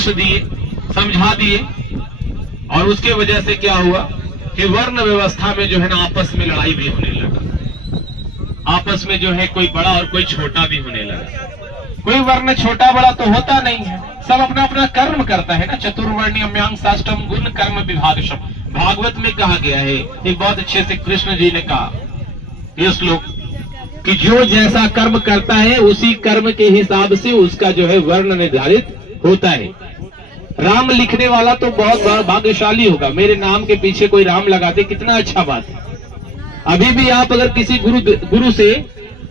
परामर्श दिए, समझा दिए, और उसके वजह से क्या हुआ कि वर्ण व्यवस्था में जो है ना आपस में लड़ाई भी होने लगा। आपस में जो है कोई बड़ा और कोई छोटा भी होने लगा। कोई वर्ण छोटा बड़ा तो होता नहीं है, सब अपना अपना कर्म करता है ना। चतुर्वर्ण्यम्यांग साष्टम गुण कर्म विभागशम, भागवत में कहा गया है, एक बहुत अच्छे से कृष्ण जी ने कहा ये श्लोक कि जो जैसा कर्म करता है उसी कर्म के हिसाब से उसका जो है वर्ण निर्धारित होता है। राम लिखने वाला तो बहुत भाग्यशाली होगा, मेरे नाम के पीछे कोई राम लगा दे, कितना अच्छा बात है। अभी भी आप अगर किसी गुरु से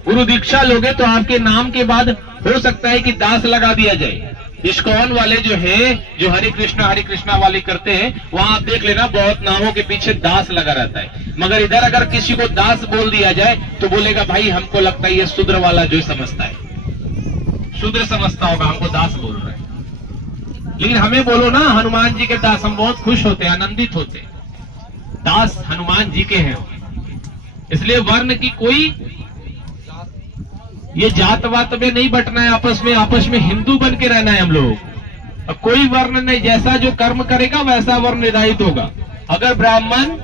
गुरु दीक्षा लोगे तो आपके नाम के बाद हो सकता है कि दास लगा दिया जाए। इस्कॉन वाले जो है, जो हरे कृष्णा वाले करते हैं, वहां आप देख लेना बहुत नामों के पीछे दास लगा रहता है। मगर इधर अगर किसी को दास बोल दिया जाए तो बोलेगा भाई हमको लगता है ये शूद्र वाला जो समझता है, शूद्र समझता होगा, हमको दास बोल रहा है। लेकिन हमें बोलो ना हनुमान जी के दास, हम बहुत खुश होते हैं, आनंदित होते हैं, दास हनुमान जी के हैं। इसलिए वर्ण की कोई ये जात वात में नहीं बटना है, आपस में हिंदू बन के रहना है हम लोग। कोई वर्ण नहीं, जैसा जो कर्म करेगा वैसा वर्ण निर्धारित होगा। अगर ब्राह्मण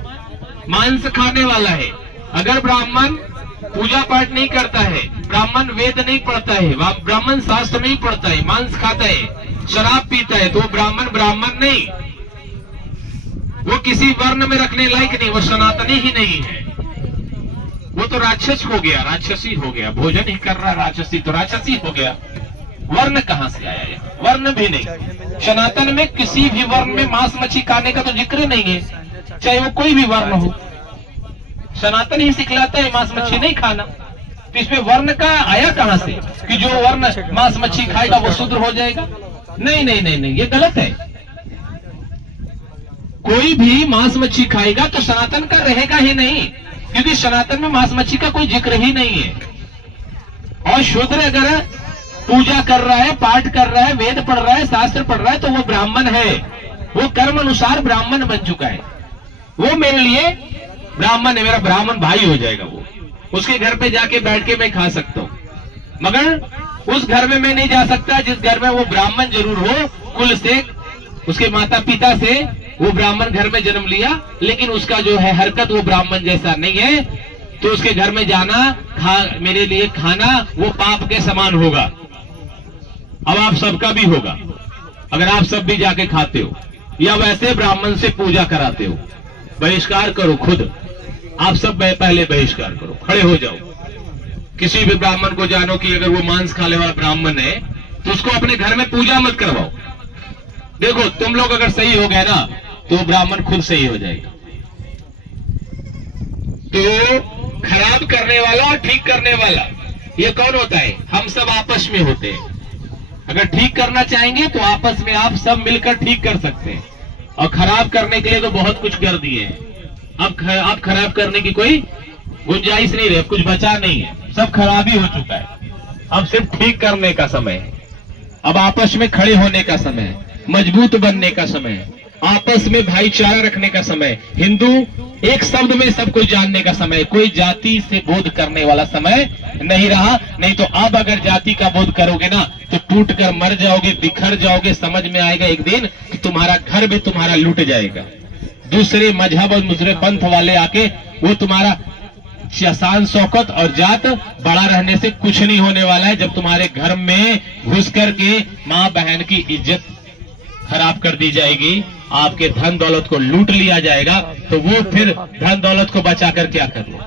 मांस खाने वाला है, अगर ब्राह्मण पूजा पाठ नहीं करता है, ब्राह्मण वेद नहीं पढ़ता है, ब्राह्मण शास्त्र नहीं पढ़ता है, मांस खाता है, शराब पीता है, तो ब्राह्मण नहीं, वो किसी वर्ण में रखने लायक नहीं, वो सनातनी ही नहीं है, वो तो राक्षस हो गया, राक्षसी हो गया। भोजन ही कर रहा राक्षसी, तो राक्षसी हो गया। वर्ण कहां से आया है? वर्ण भी नहीं। सनातन में किसी भी वर्ण में मांस मच्छी खाने का तो जिक्र नहीं है, चाहे वो कोई भी वर्ण हो। सनातन ही सिखलाता है मांस मच्छी नहीं खाना, तो इसमें वर्ण का आया कहां से कि जो वर्ण मांस मच्छी खाएगा वो शूद्र हो जाएगा? नहीं नहीं नहीं नहीं, ये गलत है। कोई भी मांस मच्छी खाएगा तो सनातन का रहेगा ही नहीं, क्योंकि सनातन में मांस मच्छी का कोई जिक्र ही नहीं है। और शूद्र अगर पूजा कर रहा है, पाठ कर रहा है, वेद पढ़ रहा है, शास्त्र पढ़ रहा है, तो वो ब्राह्मण है, वो कर्म अनुसार ब्राह्मण बन चुका है, वो मेरे लिए ब्राह्मण है, मेरा ब्राह्मण भाई हो जाएगा। वो उसके घर पे जाके बैठ के मैं खा सकता हूँ, मगर उस घर में मैं नहीं जा सकता जिस घर में वो ब्राह्मण जरूर हो, कुल से, उसके माता पिता से वो ब्राह्मण घर में जन्म लिया, लेकिन उसका जो है हरकत वो ब्राह्मण जैसा नहीं है, तो उसके घर में जाना, मेरे लिए खाना वो पाप के समान होगा। अब आप सबका भी होगा अगर आप सब भी जाके खाते हो या वैसे ब्राह्मण से पूजा कराते हो। बहिष्कार करो, खुद आप सब पहले बहिष्कार करो, खड़े हो जाओ। किसी भी ब्राह्मण को जानो कि अगर वो मांस खाने वाला ब्राह्मण है तो उसको अपने घर में पूजा मत करवाओ। देखो तुम लोग अगर सही हो गए ना तो ब्राह्मण खुद सही हो जाएगा। तो खराब करने वाला और ठीक करने वाला ये कौन होता है? हम सब आपस में होते हैं। अगर ठीक करना चाहेंगे तो आपस में आप सब मिलकर ठीक कर सकते हैं, और खराब करने के लिए तो बहुत कुछ कर दिए हैं। अब खराब करने की कोई गुंजाइश नहीं रही, कुछ बचा नहीं है, सब खराबी हो चुका है। अब सिर्फ ठीक करने का समय है, अब आपस में खड़े होने का समय है, मजबूत बनने का समय है, आपस में भाईचारा रखने का समय, हिंदू एक शब्द में सब कुछ जानने का समय, कोई जाति से बोध करने वाला समय नहीं रहा। नहीं तो अब अगर जाति का बोध करोगे ना तो टूट कर मर जाओगे, बिखर जाओगे। समझ में आएगा एक दिन कि तुम्हारा घर भी तुम्हारा लूट जाएगा। दूसरे मजहब और दूसरे पंथ वाले आके वो तुम्हारा शान शौकत और जात बड़ा रहने से कुछ नहीं होने वाला है। जब तुम्हारे घर में घुस करके माँ बहन की इज्जत खराब कर दी जाएगी, आपके धन दौलत को लूट लिया जाएगा, तो वो फिर धन दौलत को बचाकर क्या कर लो।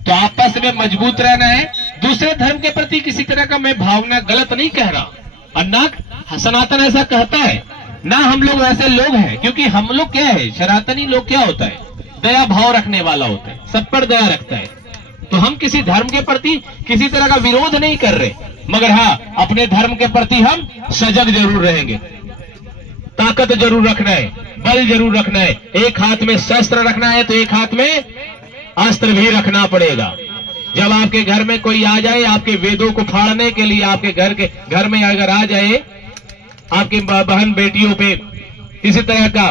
तो आपस में मजबूत रहना है। दूसरे धर्म के प्रति किसी तरह का मैं भावना गलत नहीं कह रहा, और ना सनातन ऐसा कहता है, ना हम लोग ऐसे लोग हैं। क्योंकि हम लोग क्या है, सनातनी लोग क्या होता है, दया भाव रखने वाला होता है, सब पर दया रखता है। तो हम किसी धर्म के प्रति किसी तरह का विरोध नहीं कर रहे, मगर हाँ अपने धर्म के प्रति हम सजग जरूर रहेंगे। ताकत जरूर रखना है, बल जरूर रखना है। एक हाथ में शस्त्र रखना है तो एक हाथ में अस्त्र भी रखना पड़ेगा। जब आपके घर में कोई आ जाए आपके वेदों को फाड़ने के लिए, आपके घर में अगर आ जाए आपके बहन बेटियों पे किसी तरह का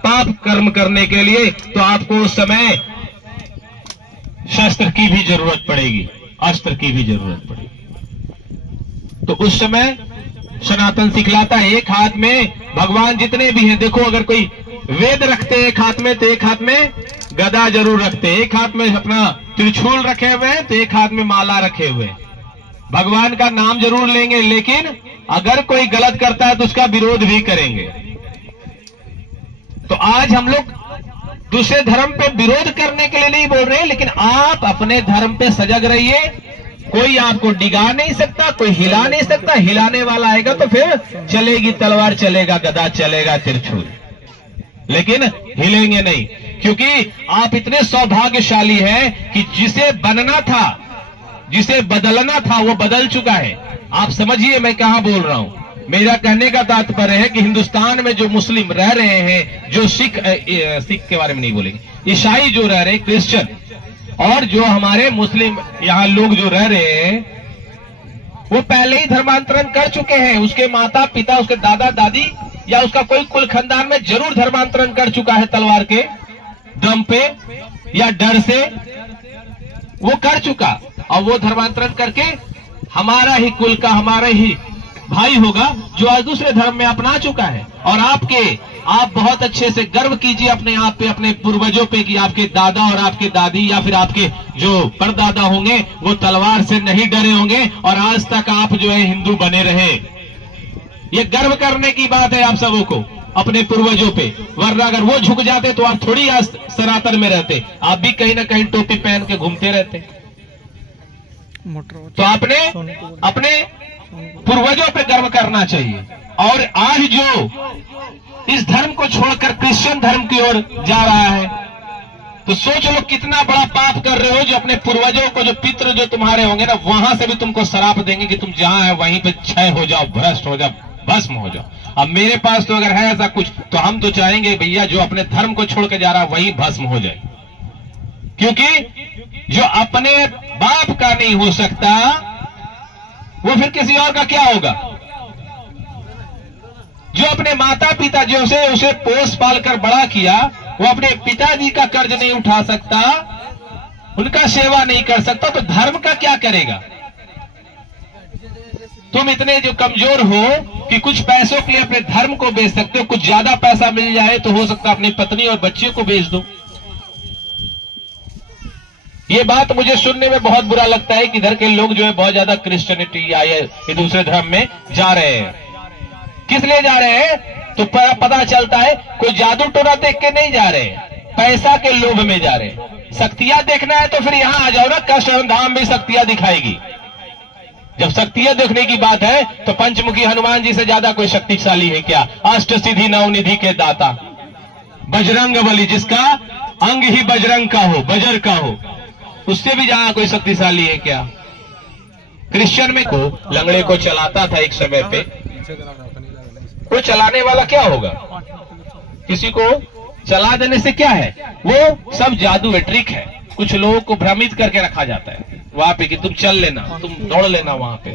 पाप कर्म करने के लिए, तो आपको उस समय शस्त्र की भी जरूरत पड़ेगी, अस्त्र की भी जरूरत पड़ेगी। तो उस समय सनातन सिखलाता है। एक हाथ में भगवान जितने भी हैं, देखो अगर कोई वेद रखते हैं एक हाथ में तो एक हाथ में गदा जरूर रखते हैं, एक हाथ में अपना त्रिशूल रखे हुए हैं तो एक हाथ में माला रखे हुए हैं। भगवान का नाम जरूर लेंगे, लेकिन अगर कोई गलत करता है तो उसका विरोध भी करेंगे। तो आज हम लोग दूसरे धर्म पे विरोध करने के लिए नहीं बोल रहे, लेकिन आप अपने धर्म पे सजग रहिए। कोई आपको डिगा नहीं सकता, कोई हिला नहीं सकता। हिलाने वाला आएगा तो फिर चलेगी तलवार, चलेगा गदा, चलेगा त्रिशूल, लेकिन हिलेंगे नहीं, क्योंकि आप इतने सौभाग्यशाली हैं कि जिसे बनना था, जिसे बदलना था, वो बदल चुका है। आप समझिए मैं कहां बोल रहा हूं। मेरा कहने का तात्पर्य है कि हिंदुस्तान में जो मुस्लिम रह रहे हैं, जो सिख के बारे में नहीं बोलेंगे, ईसाई जो रह रहे हैं, क्रिश्चियन, और जो हमारे मुस्लिम यहाँ लोग जो रह रहे हैं, वो पहले ही धर्मांतरण कर चुके हैं। उसके माता पिता, उसके दादा दादी या उसका कोई कुल खानदान में जरूर धर्मांतरण कर चुका है, तलवार के दम पे या डर से वो कर चुका। और वो धर्मांतरण करके हमारा ही कुल का, हमारा ही भाई होगा जो आज दूसरे धर्म में अपना चुका है। और आप बहुत अच्छे से गर्व कीजिए अपने आप पे, अपने पूर्वजों पे, कि आपके दादा और आपके दादी या फिर आपके जो परदादा होंगे वो तलवार से नहीं डरे होंगे और आज तक आप जो है हिंदू बने रहे। ये गर्व करने की बात है आप सबों को अपने पूर्वजों पे, वरना अगर वो झुक जाते तो आप थोड़ी आज सनातन में रहते, आप भी कहीं ना कहीं टोपी पहन के घूमते रहते। तो आपने अपने पूर्वजों पे गर्व करना चाहिए। और आज जो इस धर्म को छोड़कर क्रिश्चियन धर्म की ओर जा रहा है, तो सोच लो कितना बड़ा पाप कर रहे हो, जो अपने पूर्वजों को, जो पितृ जो तुम्हारे होंगे ना, वहां से भी तुमको श्राप देंगे कि तुम जहां है वहीं पे क्षय हो जाओ, भ्रष्ट हो जाओ, भस्म हो जाओ। अब मेरे पास तो अगर है ऐसा कुछ, तो हम तो चाहेंगे भैया जो अपने धर्म को छोड़ के जा रहा है वही भस्म हो जाए, क्योंकि जो अपने बाप का नहीं हो सकता वो फिर किसी और का क्या होगा। जो अपने माता पिता जो उसे पोस पाल कर बड़ा किया, वो अपने पिताजी का कर्ज नहीं उठा सकता, उनका सेवा नहीं कर सकता, तो धर्म का क्या करेगा। तुम इतने जो कमजोर हो कि कुछ पैसों के लिए अपने धर्म को बेच सकते हो, कुछ ज्यादा पैसा मिल जाए तो हो सकता है अपनी पत्नी और बच्चियों को बेच दो। ये बात मुझे सुनने में बहुत बुरा लगता है कि इधर के लोग जो है बहुत ज्यादा क्रिश्चियनिटी या ये दूसरे धर्म में जा रहे हैं। किस लिए जा रहे हैं तो पता चलता है कोई जादू टोना देख के नहीं जा रहे, पैसा के लोभ में जा रहे। शक्तियां देखना है तो फिर यहां आ जाओ ना, कृष्ण धाम भी शक्तियां दिखाएगी। जब शक्तियां देखने की बात है तो पंचमुखी हनुमान जी से ज्यादा कोई शक्तिशाली है क्या। अष्ट सिद्धि नवनिधि के दाता बजरंग बली, जिसका अंग ही बजरंग का हो, बजर का हो, उससे भी ज्यादा कोई शक्तिशाली है क्या। क्रिश्चियन में को लंगड़े को चलाता था एक समय पे, वो चलाने वाला क्या होगा, किसी को चला देने से क्या है, वो सब जादू है, ट्रिक है। कुछ लोगों को भ्रमित करके रखा जाता है वहां पे कि तुम चल लेना, तुम दौड़ लेना, वहां पे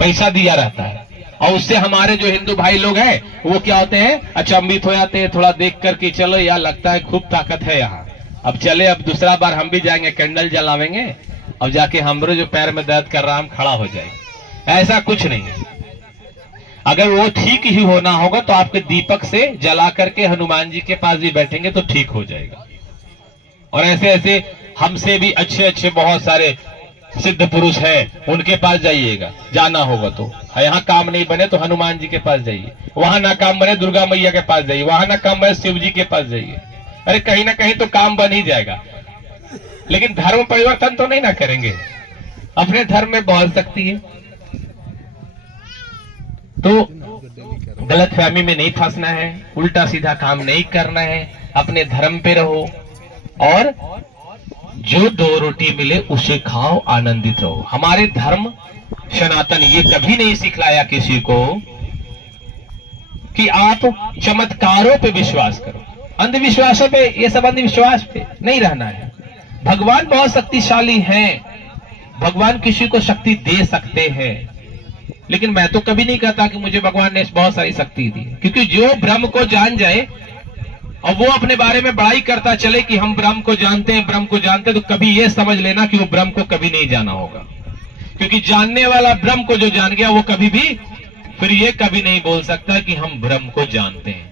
पैसा दिया रहता है। और उससे हमारे जो हिंदू भाई लोग हैं वो क्या होते हैं, अचंभित हो जाते हैं, थोड़ा देख करके चलो यार लगता है खूब ताकत है यहाँ, अब चले, अब दूसरा बार हम भी जाएंगे, कैंडल जलावेंगे, अब जाके हमरो जो पैर में दर्द कर रहा हम खड़ा हो जाएंगे। ऐसा कुछ नहीं है। अगर वो ठीक ही होना होगा तो आपके दीपक से जला करके हनुमान जी के पास भी बैठेंगे तो ठीक हो जाएगा। और ऐसे ऐसे हमसे भी अच्छे अच्छे बहुत सारे सिद्ध पुरुष हैं, उनके पास जाइएगा, जाना होगा तो। यहाँ काम नहीं बने तो हनुमान जी के पास जाइए, वहां ना काम बने दुर्गा मैया के पास जाइए, वहां ना काम बने शिव जी के पास जाइए। अरे कहीं ना कहीं तो काम बन ही जाएगा, लेकिन धर्म परिवर्तन तो नहीं ना करेंगे। अपने धर्म में बहुत शक्ति है, तो गलतफहमी में नहीं फंसना है, उल्टा सीधा काम नहीं करना है, अपने धर्म पे रहो और जो दो रोटी मिले उसे खाओ, आनंदित रहो। हमारे धर्म सनातन ये कभी नहीं सिखलाया किसी को कि आप चमत्कारों पे विश्वास करो, अंधविश्वासों पे, ये सब अंधविश्वास पे नहीं रहना है। भगवान बहुत शक्तिशाली हैं, भगवान किसी को शक्ति दे सकते हैं, लेकिन मैं तो कभी नहीं कहता कि मुझे भगवान ने बहुत सारी शक्ति दी, क्योंकि जो ब्रह्म को जान जाए और वो अपने बारे में बड़ाई करता चले कि हम ब्रह्म को जानते हैं, ब्रह्म को जानते हैं, तो कभी ये समझ लेना कि वो ब्रह्म को कभी नहीं जाना होगा। क्योंकि जानने वाला ब्रह्म को जो जान गया वो कभी भी फिर ये कभी नहीं बोल सकता कि हम ब्रह्म को जानते हैं।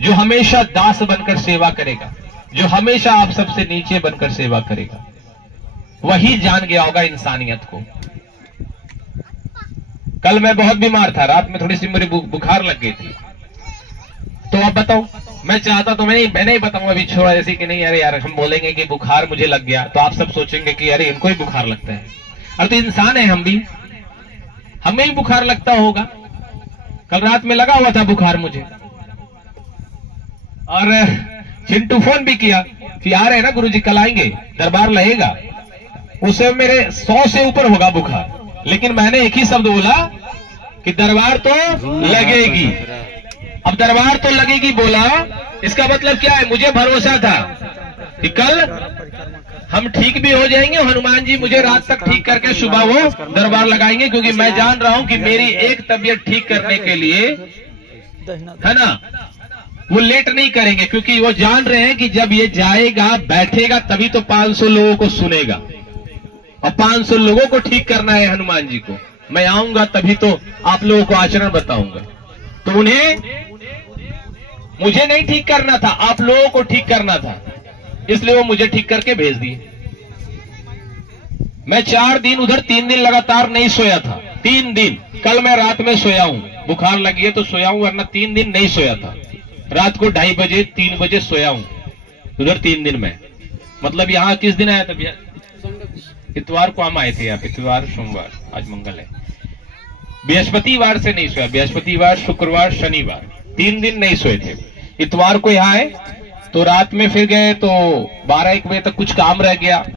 जो हमेशा दास बनकर सेवा करेगा, जो हमेशा आप सबसे नीचे बनकर सेवा करेगा, वही जान गया होगा इंसानियत को। कल मैं बहुत बीमार था, रात में थोड़ी सी मेरी बुखार लग गई थी। तो अब बताओ, मैं चाहता तो मैं नहीं बताऊंगा अभी, छोड़ा जैसे कि नहीं अरे यार हम बोलेंगे कि बुखार मुझे लग गया तो आप सब सोचेंगे कि अरे इनको ही बुखार लगता है। अरे तो इंसान है हम भी, हमें ही बुखार लगता होगा। कल रात में लगा हुआ था बुखार मुझे, और चिंटू फोन भी किया कि आ रहे ना गुरुजी कल आएंगे, दरबार लगेगा। उसे मेरे 100 से ऊपर होगा बुखार, लेकिन मैंने एक ही शब्द बोला कि दरबार तो लगेगी। अब दरबार तो लगेगी बोला, इसका मतलब क्या है? मुझे भरोसा था कि कल हम ठीक भी हो जाएंगे, हनुमान जी मुझे रात तक ठीक करके सुबह वो दरबार लगाएंगे, क्योंकि मैं जान रहा हूं कि मेरी एक तबीयत ठीक करने के लिए, है ना, वो लेट नहीं करेंगे, क्योंकि वो जान रहे हैं कि जब ये जाएगा बैठेगा तभी तो 500 लोगों को सुनेगा, और 500 लोगों को ठीक करना है हनुमान जी को। मैं आऊंगा तभी तो आप लोगों को आचरण बताऊंगा। तो उन्हें मुझे नहीं ठीक करना था, आप लोगों को ठीक करना था, इसलिए वो मुझे ठीक करके भेज दिए। मैं 4 दिन उधर 3 दिन लगातार नहीं सोया था, 3 दिन। कल मैं रात में सोया हूं, बुखार लगी है तो सोया हूं, वरना 3 दिन नहीं सोया था। रात को 2:30 बजे 3 बजे सोया हूं उधर 3 दिन में। मतलब यहाँ किस दिन आया था भैया? इतवार को हम आए थे यहाँ, इतवार सोमवार, आज मंगल है। बृहस्पतिवार से नहीं सोया, बृहस्पतिवार शुक्रवार शनिवार 3 दिन नहीं सोए थे। इतवार को यहाँ आए तो रात में फिर गए तो 12-1 बजे तक कुछ काम रह गया,